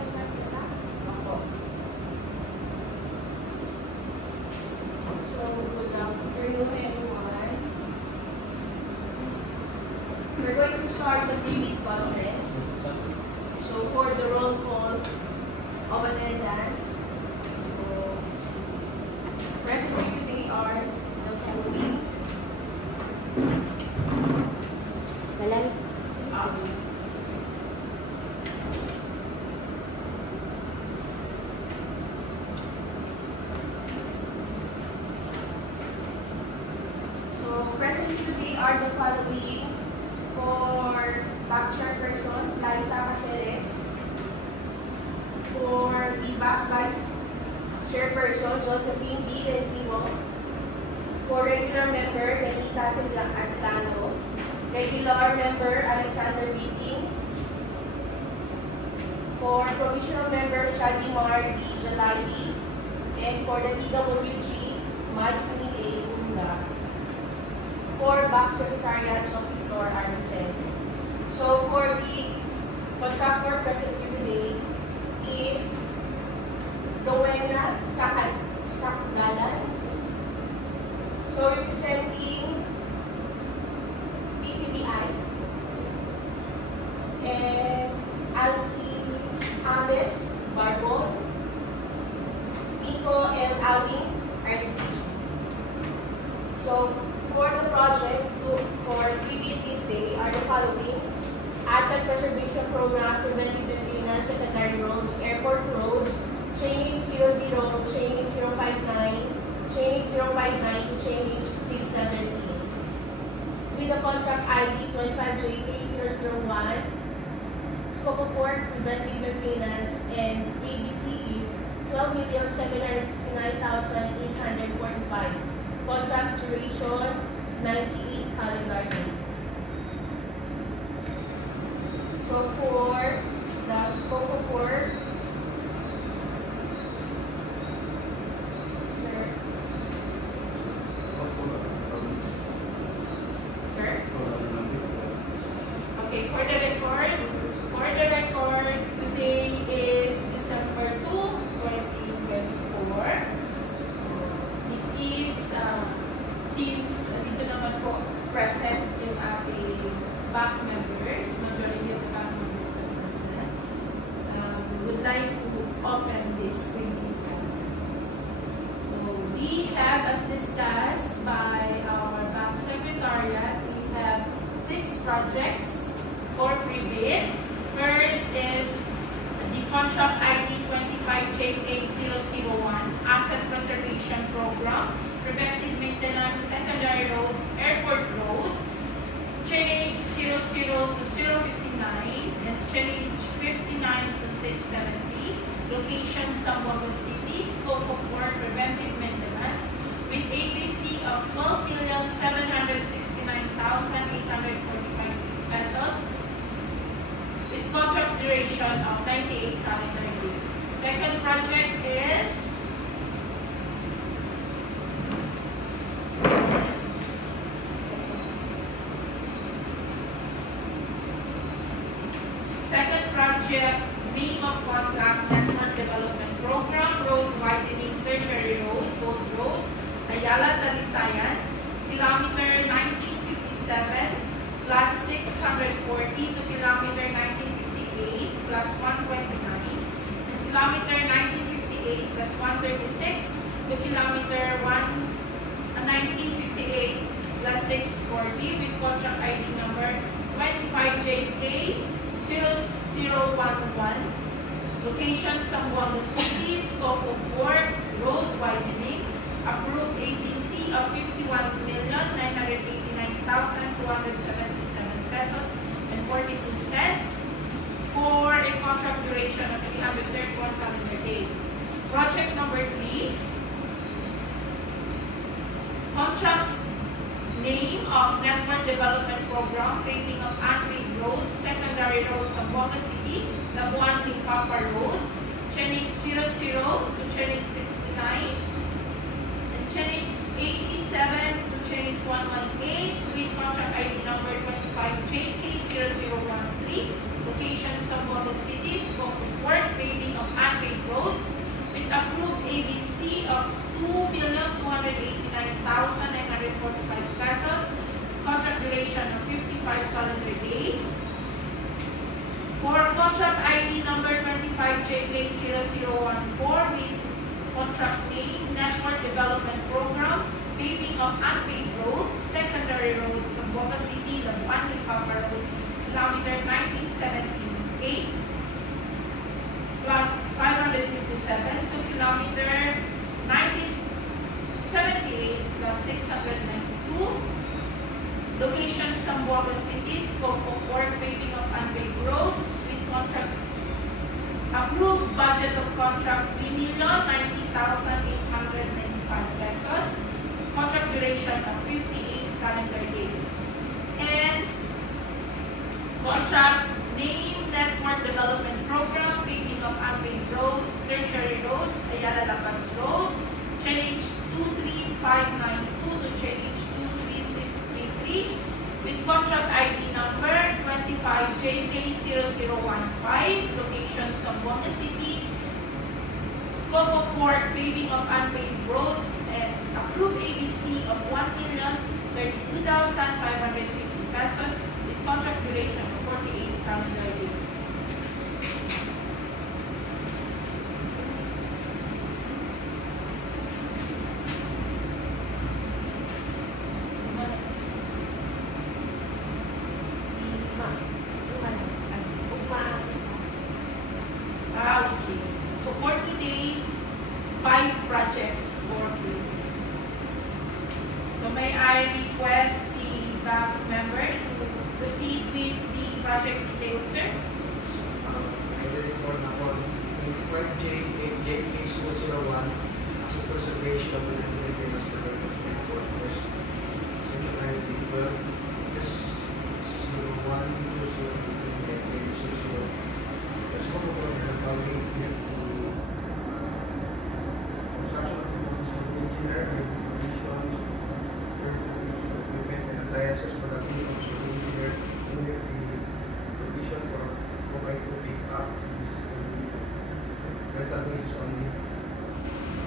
start kita? Opo. So, good afternoon, everyone. We're going to start the 3-week conference. So, for the roll call of attendance, so, present here today are the following. Malay. Present today are the following: for back chairperson, Liza Caceres; for the back vice chairperson, Josephine B. Dentino; for regular member, Benita Atlano; regular member, Alexander Beating; for provisional member, Shadimar D. Jalali; and for the PWG, Mads A. Unga. For back secretariat, Joseph Flor Aronsen. So for the contractor present here today is Rowena Sakdalan. So representing PCBI. And Alki Ames Barbon. Nico L. Alvin RSPG. So for the project for 3B this day are the following: Asset Preservation Program, Preventive Maintenance, Secondary Roads, Airport Roads, Chain 00, Chain 059, Chain 059 to Chain 617. With the contract ID 25JK001, scope of work, preventive maintenance, and ABC is 12,769,845. Contract duration, 98 calendar days. So for the scope of work, sir? Sir? Okay, for the record, today is December 2, 2024. Since dito naman po present yung ating back members, majority of the back members are present, would like to open this training conference. So we have, as discussed by our back secretariat, we have 6 projects for pre-bid. First is the contract ID 25JK001 Asset Preservation Program, Preventive Maintenance, Secondary Road, Airport Road, change 00 to 059, and change 59 to 670. Location, Zamboanga City. Scope of work, preventive maintenance, with ABC of 12,769,845 pesos, with contract duration of 98 calendar days. Second project is name of contract, Network Development Program, Road Widening, Tertiary Road, Gold Road, Ayala, Talisayan, kilometer 1957 plus 640 to kilometer 1958 plus 129, kilometer 1958 plus 136 to kilometer 1958 plus 640 with contract ID number 25JK0011. Location, Zamboanga City. Scope of work, road widening. Approved ABC of 51,989,277 pesos and 42 cents for a contract duration of 331 calendar days. Project number 3. Contract name of Network Development Program, paving of unpaved roads, secondary roads, Zamboanga City, Labuan Limpapa Road, Chenix 00 to Chenix 69, and Chenix 87 to Chenix 118 with contract ID number 25JK0013, location Zamboanga City, scope of work, paving contract ID number 25JK0014 with contract name Network Development Program, paving of unpaved roads, secondary roads, Zamboanga City, Lampan, Papa Road, kilometer 1978 plus 557 to kilometer 1978 plus 692. Location Zamboanga City, scope of work paving of unpaved roads with contract approved budget of contract 3,90,895 pesos. Contract duration of 58 calendar days. And contract name Network Development Program, paving of unpaved roads, tertiary roads, Ayala Lapas Road, change 23592 to change 23633 with contract ID number 25JK0015, location Zamboanga City, scope of work paving of unpaved roads, and approved ABC of 1,032,550 pesos with contract duration of 48 calendar days. Okay. So for today, 5 projects for you. So may I request the back member to proceed with the project details, sir? I will report upon 25JK001 as a preservation of the Philippines workers. Central People, yes, 01, 2, the scope of the following construction of the engineer and conditions, equipment and appliances for the team of the engineer in the provision for provide to pick up rental basis only.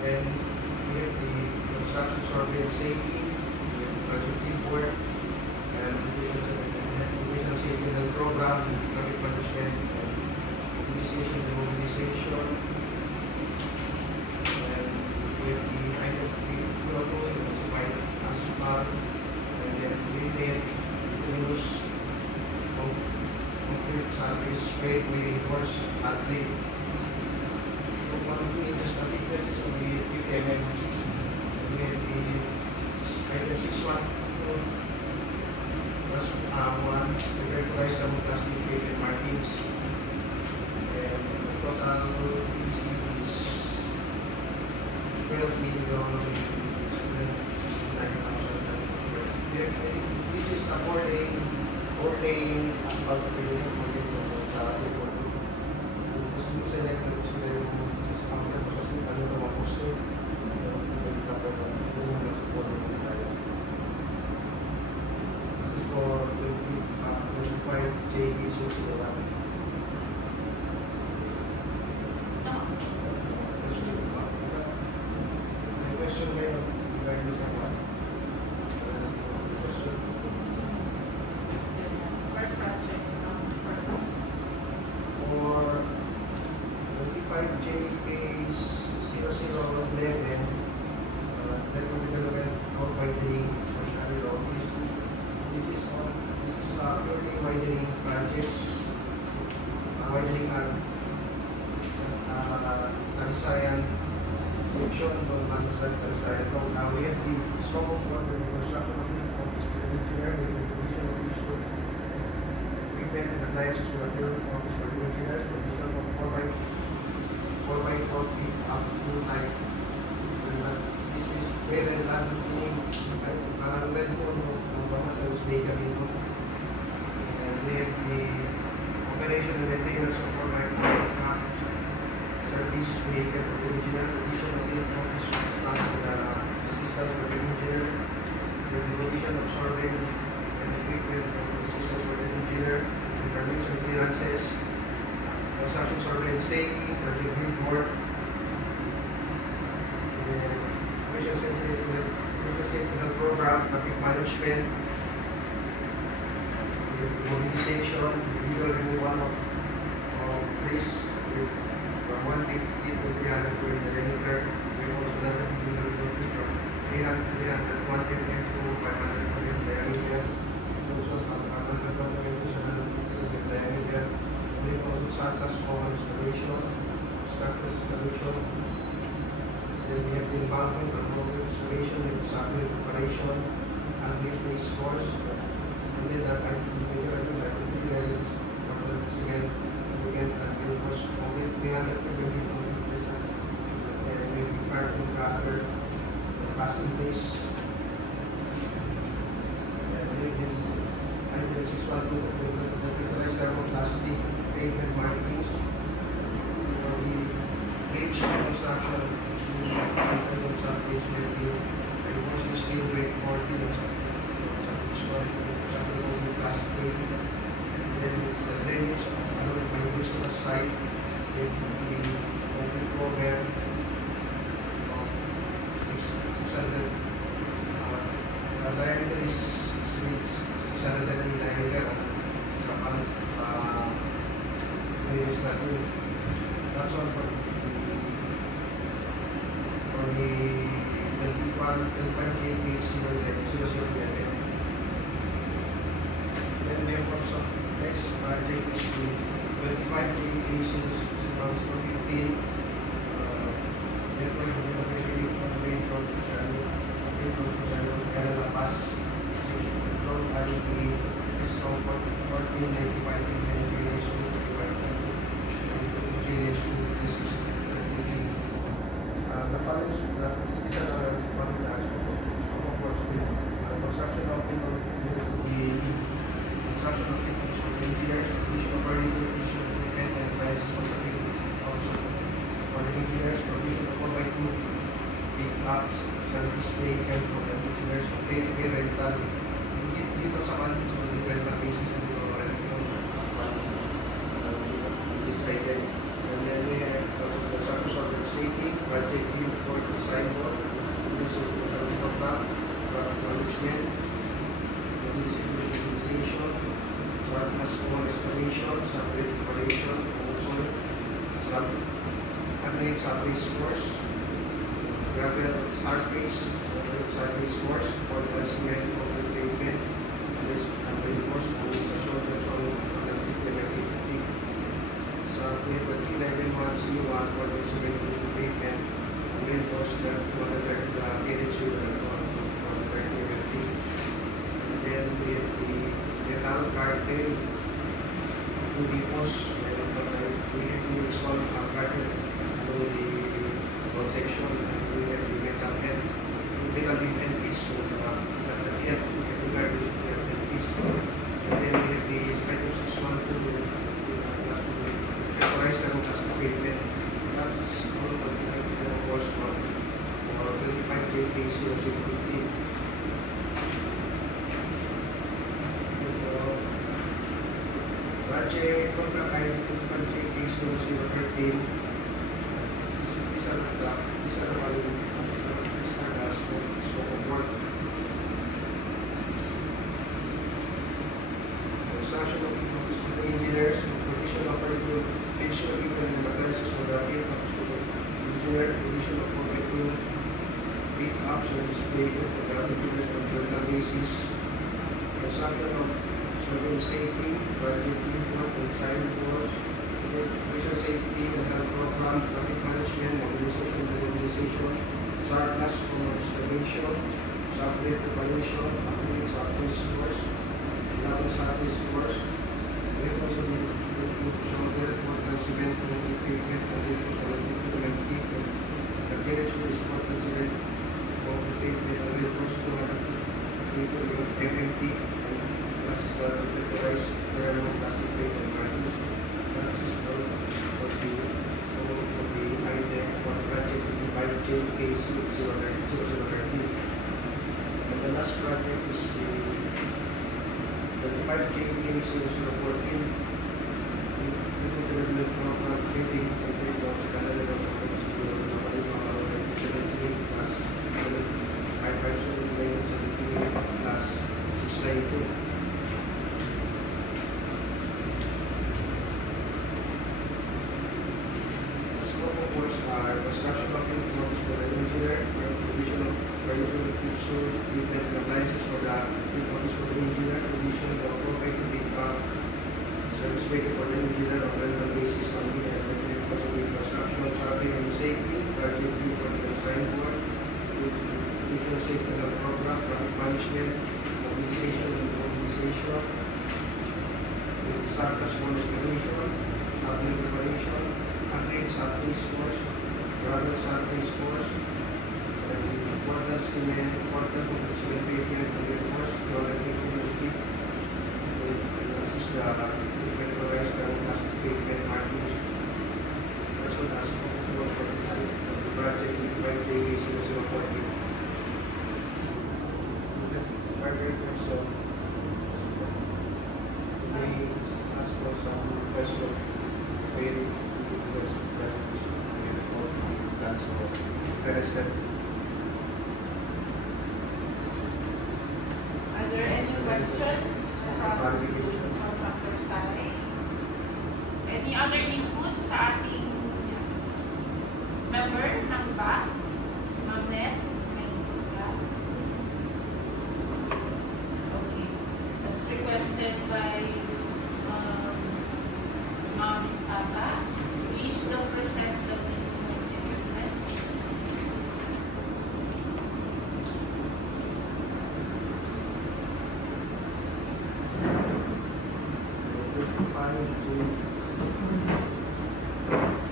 Then we have the construction survey and safety, we have the budget report, and the safety and program, traffic management, and mobilization, demobilization, and we have the item protocol, classified asphalt, and then retail, use concrete surface, weight, weighing horse, athlete. So one of the just the thicknesses of the 50 mm. We have the item 612 plus 1, characterize some plastic paper markings. And the total PC is 12,769,000. This is the 4-lane asphalt paving sa report. Gusto mo select na gusto na yung system na kasi ano na mga posto. This is for 25JK001. May question kayo regarding sa one? Question? For project purpose. For 25JK0011, Network Development for widening social road. This is purely widening projects, widening at Talisayan section from Talisayan. We have the scope of work with the construction of the office for the engineer, with the provision of useful equipment and appliances for the office for the engineers, provision of 4x4 feet up to 9. This is very relevant parang red po ng mga sa Uzbeka dito. And we have the operation and maintenance of 4x4 service vehicle for the engineer, provision of the office staff for the assistance for the engineer, the provision of survey and equipment for the assistance for the engineer, the permits and clearances, construction survey and safety, project report, safety program, traffic management, mobilization, legal removal of 300 per diameter. We also have from 300 mm to 500 mm diameter. Also, 500 mm to 700 mm diameter. We also surplus for installation, structural installation. Then we have the embankment and model installation, and subway preparation, and lift course. And then that I can measure like materials, cement, again, and then was only 300 mm. And we prepare to gather the passing base. And then I just want to utilize thermoplastic pavement markings for the bridge construction. And also steel rate 40 plastic. And then the drainage of the site with the open program of 600. The diameter is 600 diameter and that's all for the 25 kV 007. Then we have also next project is the 25 kV 015. Network of the main Canada Pass control IEP is 1495 the following is another one construction of the construction of engineers, provision of provision of equipment and prices of the also for the engineers, provision of 4x2 big apps, service taken for the engineers, pay rental. Dito sa rental basis and decided. And then we have the service of the safety, project team for the signboard, use of the program, management, utilization, surplus small excavation, separate preparation, also upgrade surface course, gravel surface course for the cement of the pavement, and this upgrade course for the shoulder from the activity. So we have a T11 1C1 for the cement of the pavement, and then course that for the KDC for the activity. And then we have the metal carpet to the post, we have to install a carpet to the section, and we have the metal head, metal head piece, so the head, the garbage head piece. And then we have the Spectrum 612 authorized thermoplastic pavement. That's all of the course for 25 JP 0615. Project contract ID 25 JP 0013. These are the scope of work. Construction of the engineers, provision of pension equipment and materials for the engineer, provision of equipment, big option display for the engineers on a regular basis. Construction of survey safety, project teamwork and signboards, visual safety and health program, traffic management, mobilization, surplus for excavation, sublet preparation, upgrade surface course, level surface course. We have also the shoulder for the cement and equipment, and then also the equipment and the carriage for the sport and cement for the pavement, and then also to have the FMT and plus is the authorized thermoplastic pavement markings. That's for the item for the project with the 5JK 0013. And the last project is the 5JK 0014. The development program creating and creating of Canada plus 578 plus 692. The scope of construction document forms for the engineer, provision of particular fixtures, equipment, and appliances for the office for the engineer, provision of appropriate service rated for the engineer on rental basis only, and the construction, traffic and safety, budget due for the signboard, visual safety and program, traffic management, mobilization and mobilization, start as one installation, public preparation, athletes at race course, brothers at race course, and quarter cement, quarter of the cement pavement on the course, roller community, this is the equipment provides the plastic pavement markings. That's what as for the project in 5J0040. So they ask for some request of paying because that's very sad. Are there any questions from Dr. Saleh? Any other input sa ating member ng BAC? Ma'am Net? May input ka? Okay. That's requested by Ma'am Tata. Please don't present the equipment.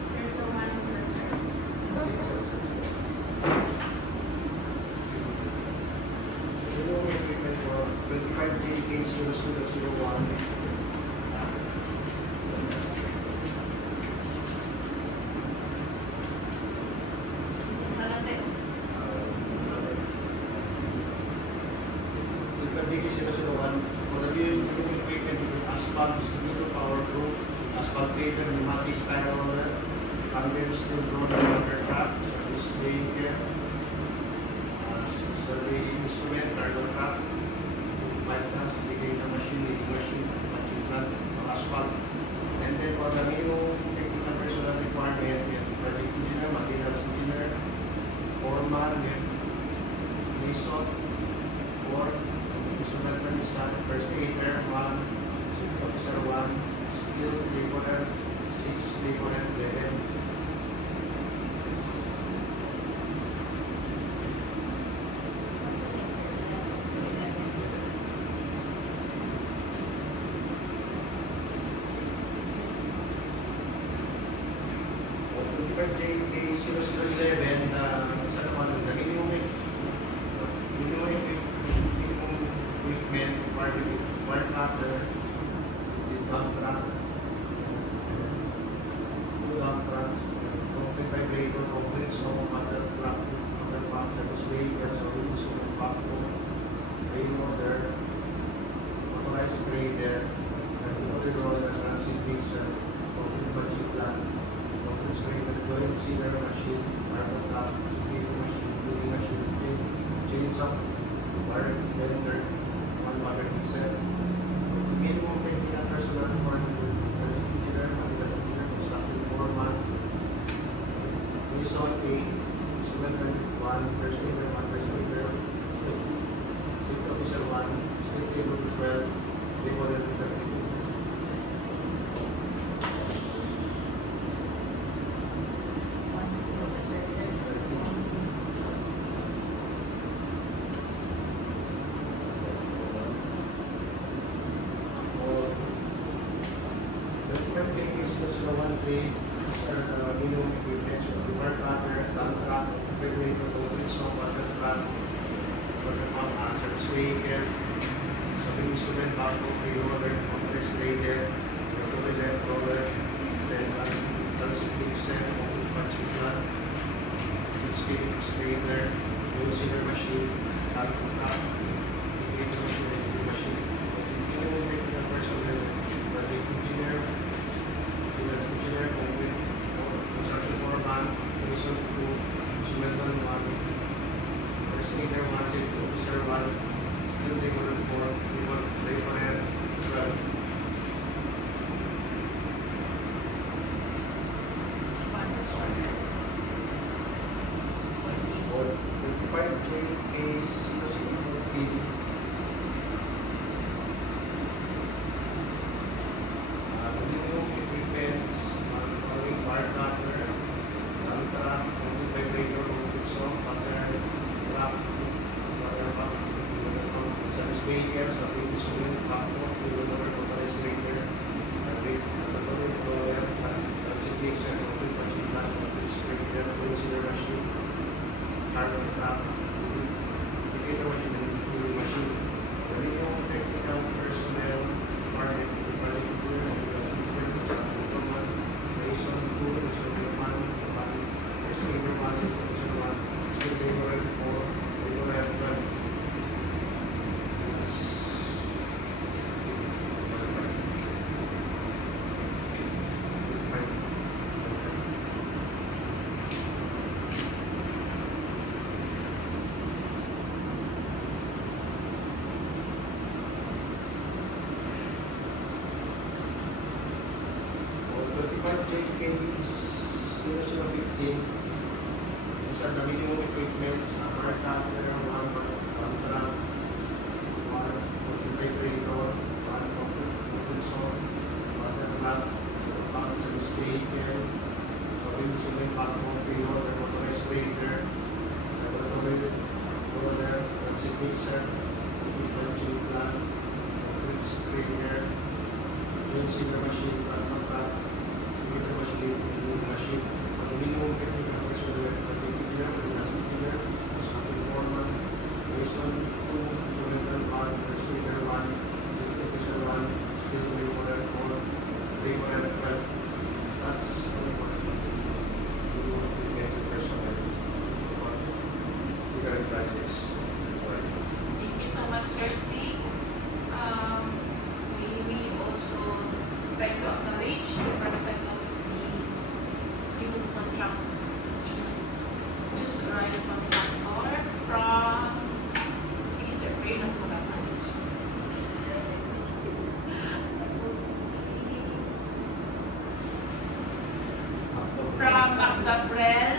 There's no one here, sir. Equipment for 25JK0001. For the viewing equipment with asphalt, distributor power group, asphalt paver, pneumatic tire roller, conveyor steel roller, water truck, service vehicle, survey instrument, cargo truck, pipe tons, irrigator machine, matching plant, asphalt. And then for the minimum technical personnel requirement, we have project engineer, materials engineer, foreman, we have mason, or instrumental design, first aider, 1, safety officer 1, skilled laborer, 6, laborer 11. JK0011, sa naman ang minimum equipment, wire cutter, dump truck, 2 dump trucks, concrete vibrator, concrete snow, cutter truck, cutter factor, swaver, so backbone, rain order, motorized grader, motor roller, transit mixer, concrete budget plant, concrete sprayer, drawing sealer machine, carbon cast, machine, building machine, chainsaw, wire bender, water mixer, minimum technical personnel requirement, engineer, materials engineer, construction foreman, mason 8, instrumental 1, first aider 1, first aider, safety officer 1, state table 12, laborer 32. Minimum equipment, so the wire cutter, dump truck, regulator, concrete snow, water truck, water pump, service vehicle, serving instrument, backhoe, pre-roller, compressed grader, roller, roller, then transit mixer, punching plant, grader, sealer machine, carbon truck, irrigator machine, minimum technical personnel, project engineer, engineer, construction foreman, mason 2, instrumental 1, first aider 1, safety officer 1, skilled laborer 4, laborer 12. 2018. These are the minimum equipment, air cutter, one truck, one refrigerator, one compressor, water plant, pumps and speaker, so insulin vacuum cleaner, the motorized grader, laboratory roller, toxic mixer, chemical plant, fridge cleaner, using the machine, plant, the machine, the minimum technical measure, Thank you so much, Sir T. We also like to acknowledge the presence of the new contract, just right contractor from Sir Payno from Gabriel,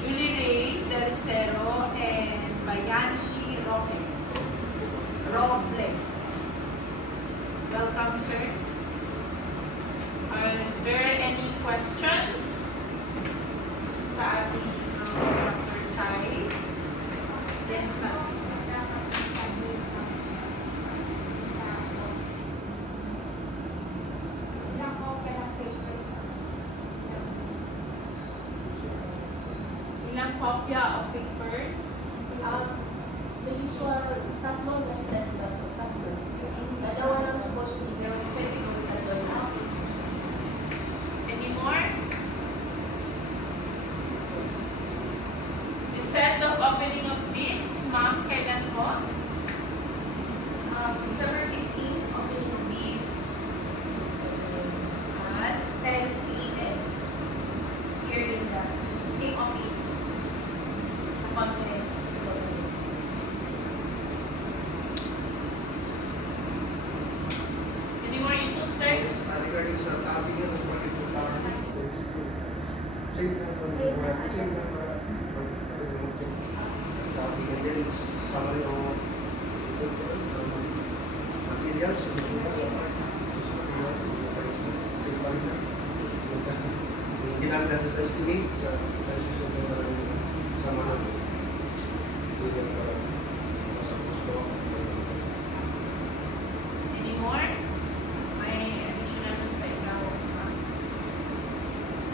Julie Ray Del Cerro, and Bayani Roble. Welcome, sir. Are there any questions sa ating contractor side? Yes, ma'am. Ilang kopya of papers? The usual, tatlong na sila tatlo. Dalawa lang supposed to be there. Pwede ko dalawa. Any more? The set of opening of bids, ma'am, kailan po? December 16, opening of bids at 10 p.m. here in the same office sa conference. Any more input, sir? Regarding sa tabi niya, kung bakit po parang same na tabi niya din, summary of materials, ginamit natin sa estimate, sa susunod na sa mga student sa gusto. Any more? May additional pa ikaw, ma'am?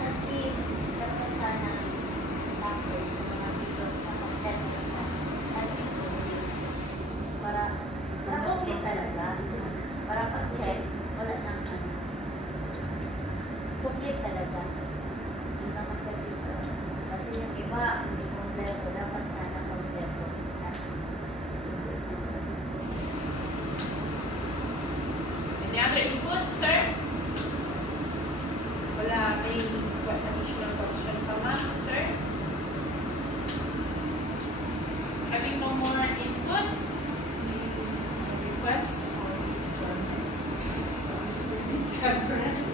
As in, dapat sana doctors, mga people sa hotel, as in, para complete talaga. Para pag-check, wala nang ano. Complete talaga. Yung naman kasi yung iba, hindi kompleto, dapat sana kompleto. Any other inputs, sir? Wala. May additional question pa, ma'am, sir? Having no more inputs, request for the conference.